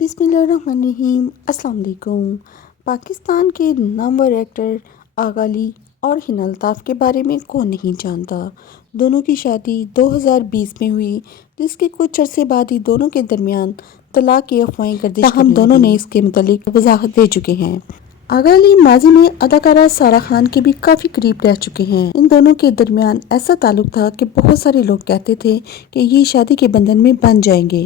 बिस्मिल्लाहिर्रहमानिर्रहीम। अस्सलाम वालेकुम। पाकिस्तान के नामवर एक्टर आगा अली और हिना अल्ताफ़ के बारे में कौन नहीं जानता। दोनों की शादी 2020 में हुई, जिसके कुछ अरसे बाद ही दोनों के दरमियान तलाक की अफवाहें गर्दिश करने दोनों ने इसके मुतालिक वजाहत दे चुके हैं। आगा अली माजी में अदाकारा सारा खान के भी काफ़ी करीब रह चुके हैं। इन दोनों के दरमियान ऐसा ताल्लुक था कि बहुत सारे लोग कहते थे कि ये शादी के बंधन में बंध जाएंगे,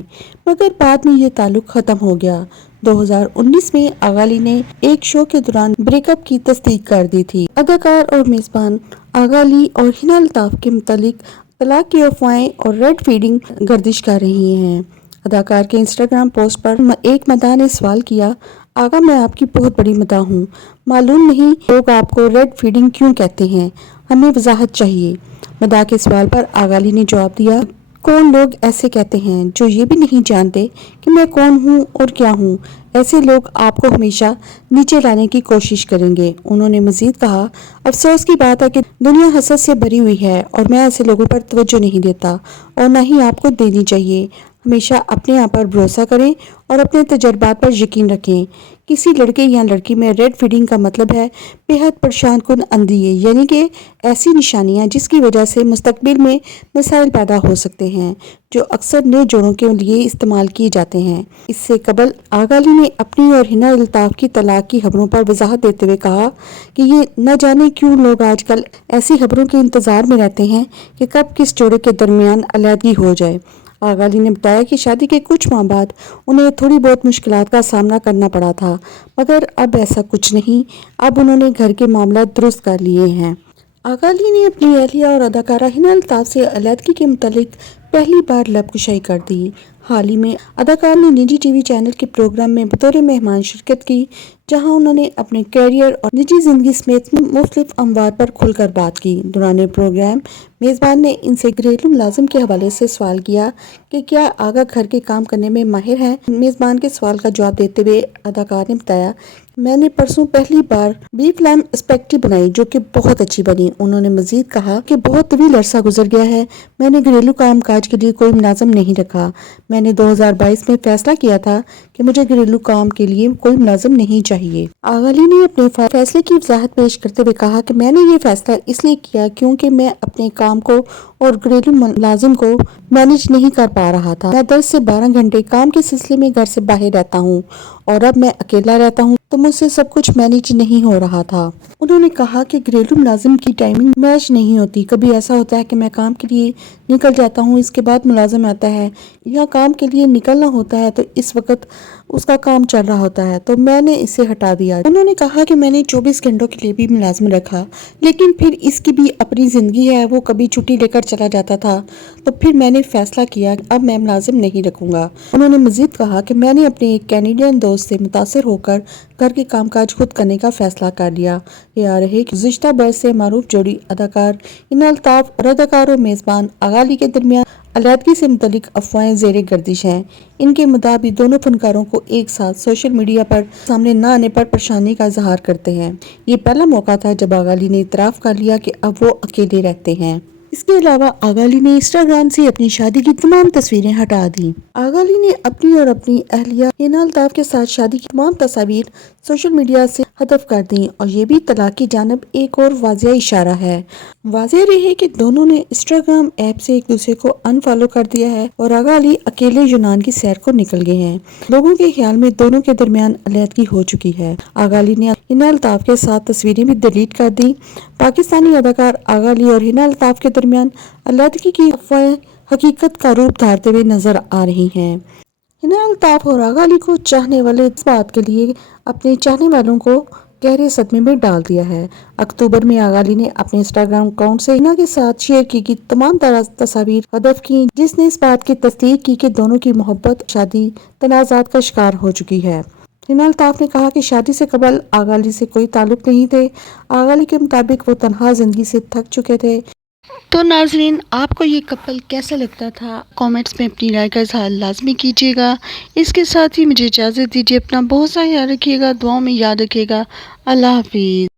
मगर बाद में ये ताल्लुक ख़त्म हो गया। 2019 में आगा अली ने एक शो के दौरान ब्रेकअप की तस्दीक कर दी थी। अदाकार और मेज़बान आगा अली और हिना अल्ताफ़ के मुतालिक तलाक की अफवाहें और रेड फीडिंग गर्दिश कर रही हैं। अदाकार के इंस्टाग्राम पोस्ट पर एक मदाह ने सवाल किया, आगा मैं आपकी बहुत बड़ी मदाह हूँ, मालूम नहीं लोग आपको रेड फीडिंग क्यों कहते हैं, हमें वजाहत चाहिए। मदाह के सवाल पर आगा अली ने जवाब दिया, कौन लोग ऐसे कहते हैं जो ये भी नहीं जानते कि मैं कौन हूँ और क्या हूँ। ऐसे लोग आपको हमेशा नीचे लाने की कोशिश करेंगे। उन्होंने मजीद कहा, अफसोस की बात है कि दुनिया हसद से भरी हुई है और मैं ऐसे लोगों पर तवज्जो नहीं देता और न ही आपको देनी चाहिए। हमेशा अपने आप पर भरोसा करें और अपने तजर्बात पर यकीन रखें। किसी लड़के या लड़की में रेड फीडिंग का मतलब है बेहद परेशान कुन अंधी, यानी कि ऐसी निशानियां जिसकी वजह से मुस्तकबिल में मसाइल पैदा हो सकते हैं, जो अक्सर नए जोड़ों के लिए इस्तेमाल किए जाते हैं। इससे कबल आगा अली ने अपनी और हिना अल्ताफ़ की तलाक की खबरों पर वजाहत देते हुए कहा कि ये न जाने क्यों लोग आजकल ऐसी खबरों के इंतज़ार में रहते हैं कि कब किस जोड़े के दरमियान अलहदगी हो जाए। आगा अली ने बताया कि शादी के कुछ माह बाद उन्हें थोड़ी बहुत मुश्किलात का सामना करना पड़ा था, मगर अब ऐसा कुछ नहीं, अब उन्होंने घर के मामला दुरुस्त कर लिए हैं। आगा अली ने अपनी अहलिया और अदाकारा हिना अल्ताफ़ से अलहदगी के मुतालिक पहली बार लबकुशाई कर दी। हाल ही में अदाकार ने निजी टीवी चैनल के प्रोग्राम में बतौर मेहमान शिरकत की, जहां उन्होंने अपने कैरियर और निजी जिंदगी समेत मुख्तलिफ अमवार पर खुलकर बात की। दौरान प्रोग्राम मेज़बान ने इनसे घरेलू मुलाजिम के हवाले से सवाल किया कि क्या आगा घर के काम करने में माहिर हैं। मेज़बान के सवाल का जवाब देते हुए अदाकार ने बताया, मैंने परसों पहली बार बीफ लैम स्पैगेटी बनाई जो कि बहुत अच्छी बनी। उन्होंने मजीद कहा कि बहुत तवील अरसा गुजर गया है, मैंने घरेलू काम काज के लिए कोई मुलाजिम नहीं रखा। मैंने 2022 में फैसला किया था कि मुझे घरेलू काम के लिए कोई मुलाजिम नहीं चाहिए। आगा अली ने अपने फैसले की वजाहत पेश करते हुए कहा कि मैंने ये फैसला इसलिए किया क्योंकि मैं अपने काम को और घरेलू मुलाजिम को मैनेज नहीं कर पा रहा था। मैं 10 से 12 घंटे काम के सिलसिले में घर से बाहर रहता हूँ और अब मैं अकेला रहता हूँ तो मुझसे सब कुछ मैनेज नहीं हो रहा था। उन्होंने कहा कि घरेलू मुलाजिम की टाइमिंग मैच नहीं होती। कभी ऐसा होता है कि मैं काम के लिए निकल जाता हूँ, इसके बाद मुलाजिम आता है या काम के लिए निकलना होता है तो इस वक्त उसका काम चल रहा होता है, तो मैंने इसे हटा दिया। उन्होंने कहा कि मैंने 24 घंटों के लिए भी मुलाजिम रखा, लेकिन फिर इसकी भी अपनी जिंदगी है, वो कभी छुट्टी लेकर चला जाता था, तो फिर मैंने फैसला किया अब मैं मुलाजिम नहीं रखूंगा। उन्होंने मजीद कहा कि मैंने अपने एक कैनेडियन दोस्त से मुतासिर होकर घर के कामकाज खुद करने का फैसला कर लिया। ये आ रहे गुज़िश्ता बरस से मारूफ जोड़ी अदाकार हिना अल्ताफ़ और अदाकार और मेज़बान आगा अली के दरमियान अलहदगी से मुतल्लिक अफवाहें ज़ेरे गर्दिश हैं। इनके मुताबिक दोनों फनकारों को एक साथ सोशल मीडिया पर सामने न आने पर परेशानी का इजहार करते हैं। ये पहला मौका था जब आगा अली ने इतराफ़ कर लिया कि अब वो अकेले रहते हैं। इसके अलावा आगा अली ने इंस्टाग्राम से अपनी शादी की तमाम तस्वीरें हटा दी। आगा अली ने अपनी और अपनी अहलिया हिना अल्ताफ़ के साथ शादी की तमाम तस्वीर सोशल मीडिया से हदफ कर दी और ये भी तलाक की जानिब एक और वाज़िया इशारा है। वाज़िया रही है कि दोनों ने इंस्टाग्राम ऐप से एक दूसरे को अनफॉलो कर दिया है और आगा अली अकेले यूनान की सैर को निकल गए हैं। लोगों के ख्याल में दोनों के दरमियान अलहदगी हो चुकी है। आगा अली ने हिना अल्ताफ़ के साथ तस्वीरें भी डिलीट कर दी। पाकिस्तानी अदाकार आगा अली और हिना अल्ताफ़ के दरमियान अलहदगी की अफवाहें हकीकत का रूप धारते हुए नजर आ रही हैं। हिना अल्ताफ़ और आगा अली को चाहने वाले इस बात के लिए अपने चाहने वालों को गहरे सदमे में डाल दिया है। अक्टूबर में आगा अली ने अपने इंस्टाग्राम अकाउंट से हिना के साथ शेयर की तमाम तस्वीर हदफ की, जिसने इस बात की तस्दीक की कि दोनों की मोहब्बत शादी तनाज़ात का शिकार हो चुकी है। हिना अल्ताफ़ ने कहा कि शादी से कबल आगा अली से कोई ताल्लुक नहीं थे। आगा अली के मुताबिक वो तन्हा जिंदगी से थक चुके थे। तो नाजरीन, आपको ये कपल कैसा लगता था? कमेंट्स में अपनी राय का इज़हार लाजमी कीजिएगा। इसके साथ ही मुझे इजाज़त दीजिए। अपना बहुत सा ख्याल रखिएगा, दुआओं में याद रखिएगा। अल्लाह हाफिज़।